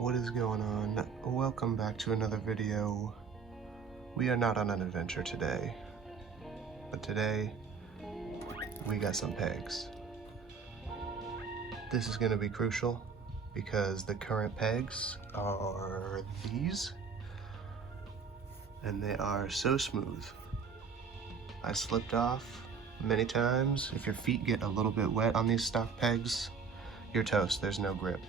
What is going on? Welcome back to another video. We are not on an adventure today, but today we got some pegs. This is going to be crucial because the current pegs are these, and they are so smooth. I slipped off many times. If your feet get a little bit wet on these stock pegs, you're toast. There's no grip.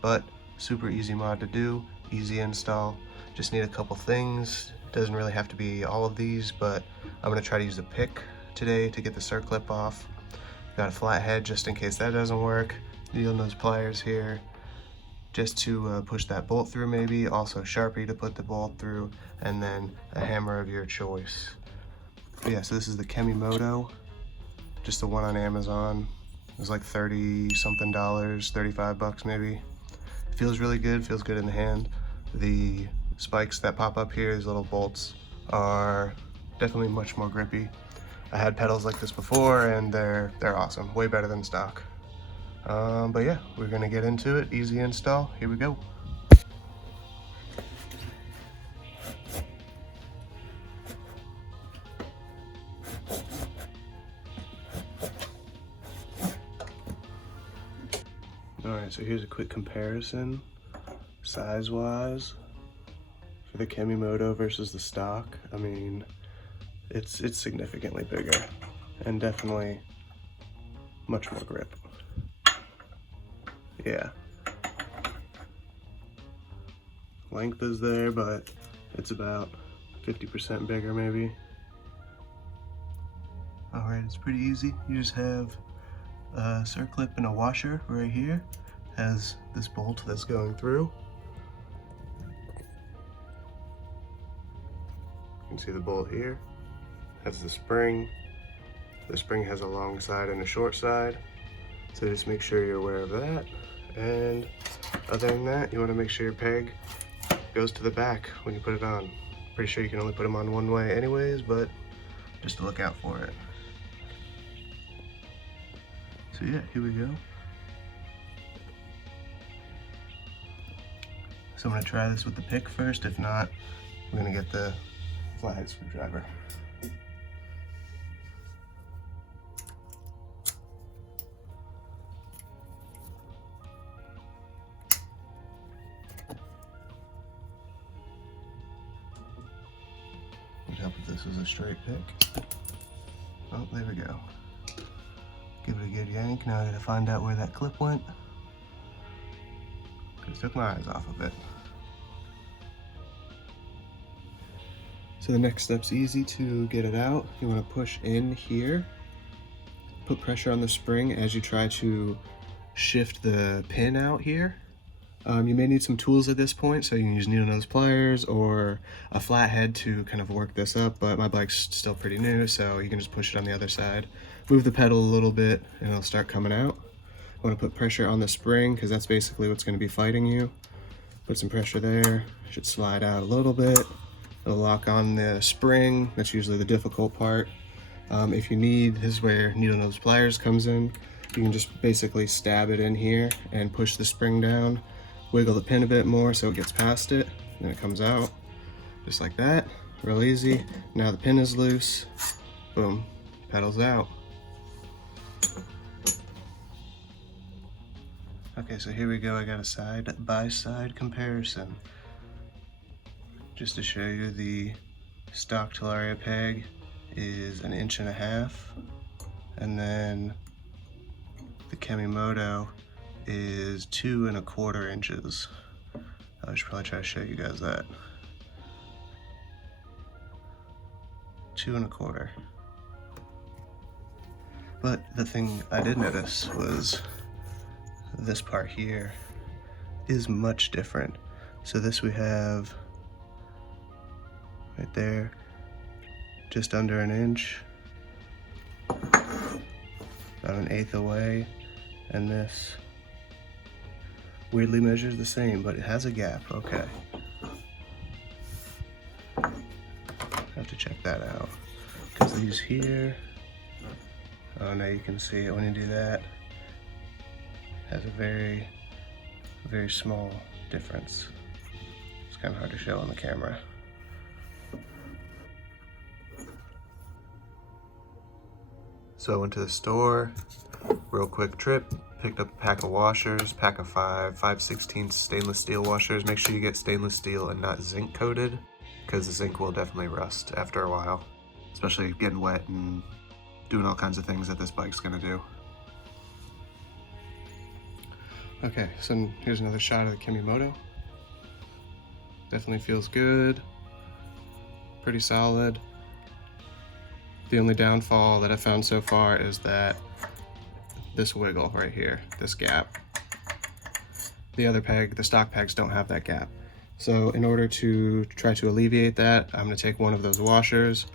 But super easy mod to do, easy install. Just need a couple things. Doesn't really have to be all of these, but I'm gonna try to use a pick today to get the circlip off. Got a flat head just in case that doesn't work. Needle nose pliers here just to push that bolt through maybe. Also Sharpie to put the bolt through, and then a hammer of your choice. But yeah, so this is the KemiMoto, just the one on Amazon. It was like 30 something dollars, 35 bucks maybe. Feels really good, feels good in the hand. The spikes that pop up here, these little bolts, are definitely much more grippy. I had pedals like this before and they're awesome, way better than stock. But yeah, we're gonna get into it. Easy install, here we go. Alright, so here's a quick comparison, size-wise, for the KemiMoto versus the stock. I mean, it's significantly bigger and definitely much more grip. Yeah. Length is there, but it's about 50% bigger maybe. Alright, it's pretty easy. You just have a circlip and a washer right here. Has this bolt that's going through. You can see the bolt here. Has the spring. The spring has a long side and a short side. So just make sure you're aware of that. And other than that, you want to make sure your peg goes to the back when you put it on. Pretty sure you can only put them on one way anyways, but just to look out for it. So yeah, here we go. So I'm gonna try this with the pick first. If not, I'm gonna get the flathead screwdriver. Would help if this was a straight pick. Oh, there we go. Give it a good yank. Now I gotta find out where that clip went. Just took my eyes off of it. So the next step's easy to get it out. You want to push in here, put pressure on the spring as you try to shift the pin out here. You may need some tools at this point, so you can use needle nose pliers or a flathead to kind of work this up, but my bike's still pretty new, so you can just push it on the other side. Move the pedal a little bit and it'll start coming out. I want to put pressure on the spring because that's basically what's going to be fighting you. Put some pressure there, should slide out a little bit. It'll lock on the spring, that's usually the difficult part. If you need, this is where needle nose pliers comes in. You can just basically stab it in here and push the spring down. Wiggle the pin a bit more so it gets past it, and then it comes out, just like that, real easy. Now the pin is loose, boom, pedals out. Okay, so here we go, I got a side-by-side comparison. Just to show you, the stock Talaria peg is 1.5 inches, and then the KemiMoto is 2¼ inches. I should probably try to show you guys that. 2¼ inches. But the thing I did notice was this part here is much different. So this we have right there, just under 1 inch, about 1/8 away, and this weirdly measures the same, but it has a gap. Okay, have to check that out because these here, oh, now you can see it when you do that, has a very a very small difference. It's kind of hard to show on the camera. So I went to the store, real quick trip, picked up a pack of washers, pack of 5/16 stainless steel washers. Make sure you get stainless steel and not zinc coated, because the zinc will definitely rust after a while, especially getting wet and doing all kinds of things that this bike's gonna do. Okay, so here's another shot of the KemiMoto. Definitely feels good, pretty solid. The only downfall that I found so far is that this wiggle right here, this gap. The other peg, the stock pegs don't have that gap. So in order to try to alleviate that, I'm gonna take one of those washers.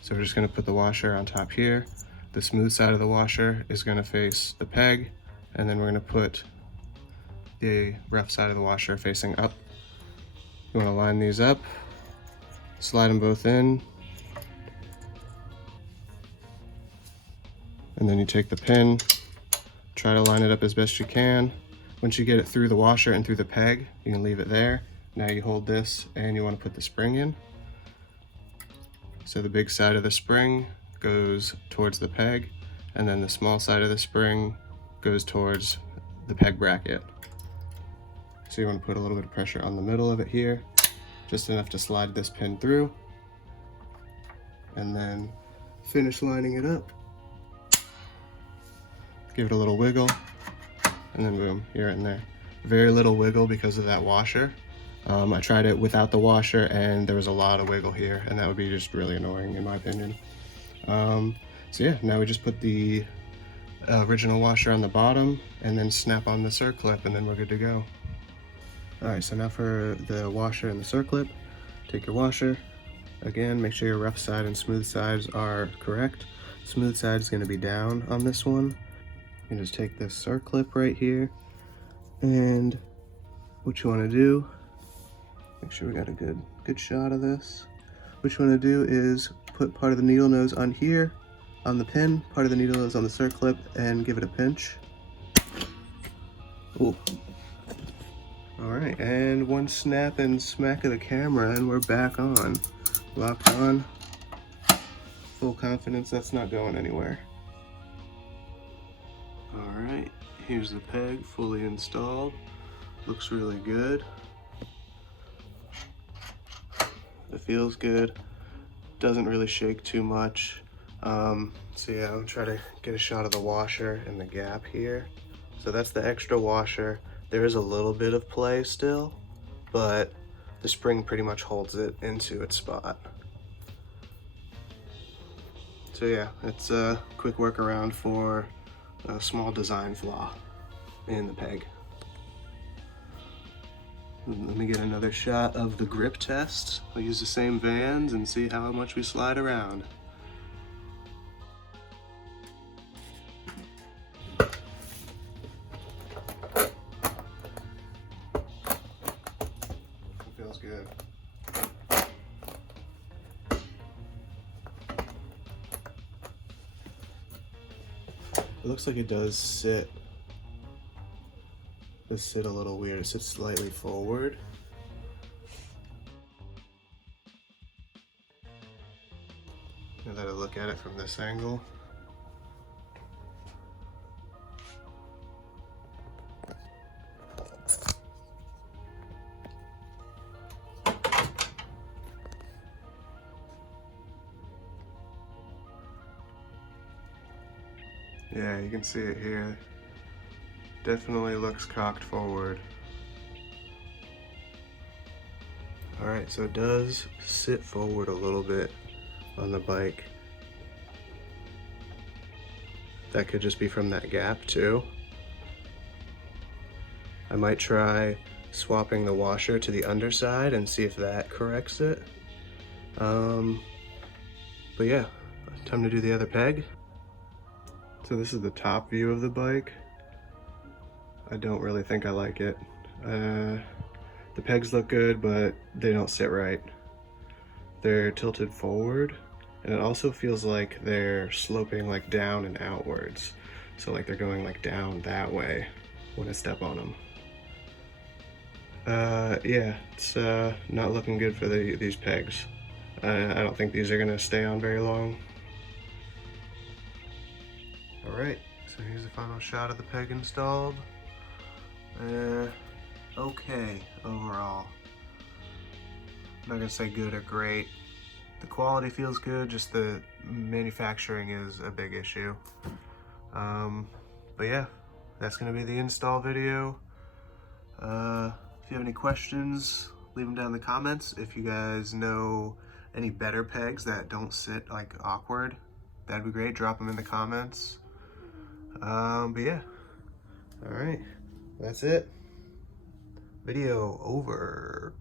So we're just gonna put the washer on top here. The smooth side of the washer is gonna face the peg, and then we're gonna put the rough side of the washer facing up. You wanna line these up, slide them both in, and then you take the pin, try to line it up as best you can. Once you get it through the washer and through the peg, you can leave it there. Now you hold this and you want to put the spring in. So the big side of the spring goes towards the peg, and then the small side of the spring goes towards the peg bracket. So you want to put a little bit of pressure on the middle of it here, just enough to slide this pin through, and then finish lining it up. Give it a little wiggle, and then boom, you're in there. Very little wiggle because of that washer. I tried it without the washer and there was a lot of wiggle here, and that would be just really annoying in my opinion. So yeah, now we just put the original washer on the bottom and then snap on the circlip, and then we're good to go. All right, so now for the washer and the circlip, take your washer. Again, make sure your rough side and smooth sides are correct. Smooth side is gonna be down on this one. You just take this circlip right here, and what you want to do, make sure we got a good shot of this. What you want to do is put part of the needle nose on here, on the pin, part of the needle nose on the circlip, and give it a pinch. Ooh. All right, and one snap and smack of the camera, and we're back on. Locked on. Full confidence that's not going anywhere. All right, here's the peg fully installed. Looks really good. It feels good. Doesn't really shake too much. So yeah, I'm trying to get a shot of the washer and the gap here. So that's the extra washer. There is a little bit of play still, but the spring pretty much holds it into its spot. So yeah, it's a quick workaround for a small design flaw in the peg. Let me get another shot of the grip test. I'll use the same Vans and see how much we slide around. It feels good. It looks like it does sit a little weird. It sits slightly forward. Now that I look at it from this angle. Yeah, you can see it here. Definitely looks cocked forward. All right, so it does sit forward a little bit on the bike. That could just be from that gap too. I might try swapping the washer to the underside and see if that corrects it. But yeah, time to do the other peg. So this is the top view of the bike. I don't really think I like it. The pegs look good, but they don't sit right. They're tilted forward, and it also feels like they're sloping like down and outwards. So like they're going like down that way when I step on them. Yeah, it's not looking good for these pegs. I don't think these are gonna stay on very long. All right, so here's the final shot of the peg installed. Okay, overall. I'm not gonna say good or great. The quality feels good, just the manufacturing is a big issue. But yeah, that's gonna be the install video. If you have any questions, leave them down in the comments. If you guys know any better pegs that don't sit like awkward, that'd be great. Drop them in the comments. But yeah, all right, that's it. Video over.